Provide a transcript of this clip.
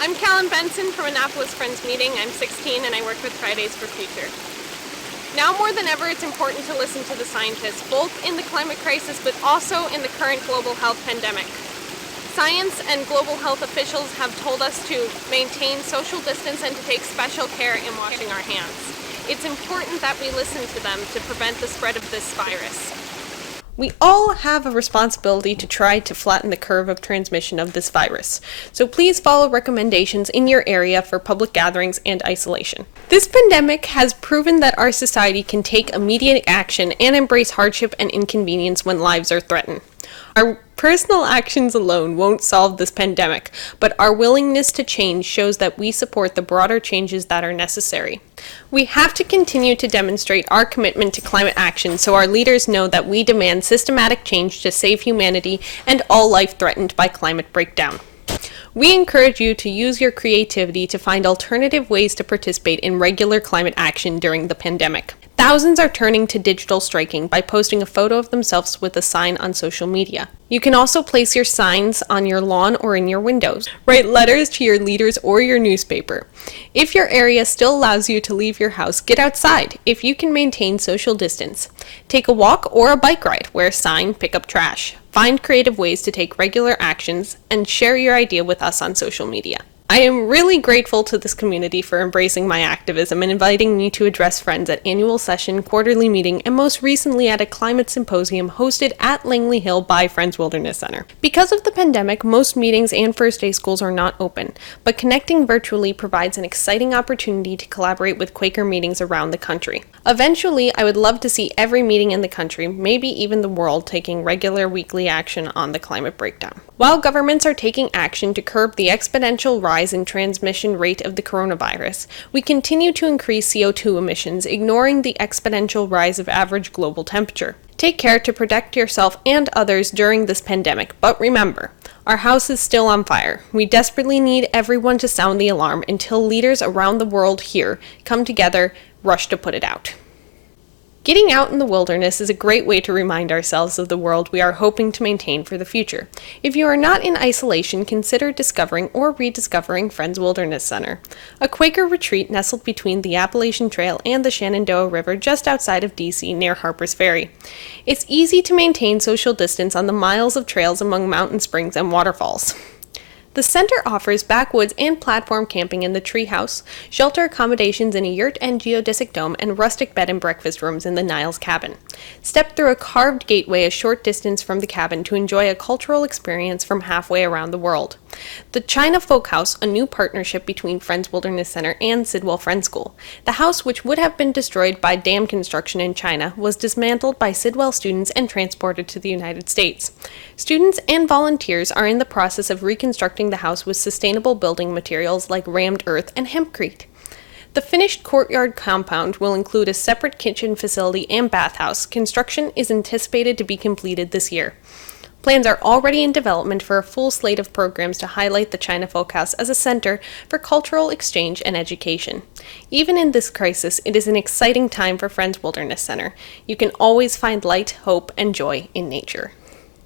I'm Callum Benson from Annapolis Friends Meeting. I'm 16 and I work with Fridays for Future. Now more than ever, it's important to listen to the scientists, both in the climate crisis but also in the current global health pandemic. Science and global health officials have told us to maintain social distance and to take special care in washing our hands. It's important that we listen to them to prevent the spread of this virus. We all have a responsibility to try to flatten the curve of transmission of this virus, so please follow recommendations in your area for public gatherings and isolation. This pandemic has proven that our society can take immediate action and embrace hardship and inconvenience when lives are threatened. Our personal actions alone won't solve this pandemic, but our willingness to change shows that we support the broader changes that are necessary. We have to continue to demonstrate our commitment to climate action so our leaders know that we demand systematic change to save humanity and all life threatened by climate breakdown. We encourage you to use your creativity to find alternative ways to participate in regular climate action during the pandemic. Thousands are turning to digital striking by posting a photo of themselves with a sign on social media. You can also place your signs on your lawn or in your windows. Write letters to your leaders or your newspaper. If your area still allows you to leave your house, get outside if you can maintain social distance. Take a walk or a bike ride, wear a sign, pick up trash. Find creative ways to take regular actions and share your idea with us on social media. I am really grateful to this community for embracing my activism and inviting me to address friends at annual session, quarterly meeting, and most recently at a climate symposium hosted at Langley Hill by Friends Wilderness Center. Because of the pandemic, most meetings and first day schools are not open, but connecting virtually provides an exciting opportunity to collaborate with Quaker meetings around the country. Eventually, I would love to see every meeting in the country, maybe even the world, taking regular weekly action on the climate breakdown. While governments are taking action to curb the exponential rise in transmission rate of the coronavirus, we continue to increase CO2 emissions, ignoring the exponential rise of average global temperature. Take care to protect yourself and others during this pandemic, but remember, our house is still on fire. We desperately need everyone to sound the alarm until leaders around the world here come together, rush to put it out. Getting out in the wilderness is a great way to remind ourselves of the world we are hoping to maintain for the future. If you are not in isolation, consider discovering or rediscovering Friends Wilderness Center, a Quaker retreat nestled between the Appalachian Trail and the Shenandoah River just outside of D.C. near Harper's Ferry. It's easy to maintain social distance on the miles of trails among mountain springs and waterfalls. The center offers backwoods and platform camping in the treehouse, shelter accommodations in a yurt and geodesic dome, and rustic bed and breakfast rooms in the Niles cabin. Step through a carved gateway a short distance from the cabin to enjoy a cultural experience from halfway around the world. The China Folk House, a new partnership between Friends Wilderness Center and Sidwell Friends School. The house, which would have been destroyed by dam construction in China, was dismantled by Sidwell students and transported to the United States. Students and volunteers are in the process of reconstructing the house with sustainable building materials like rammed earth and hempcrete. The finished courtyard compound will include a separate kitchen facility and bathhouse. Construction is anticipated to be completed this year. Plans are already in development for a full slate of programs to highlight the China Folk House as a center for cultural exchange and education. Even in this crisis, it is an exciting time for Friends Wilderness Center. You can always find light, hope, and joy in nature.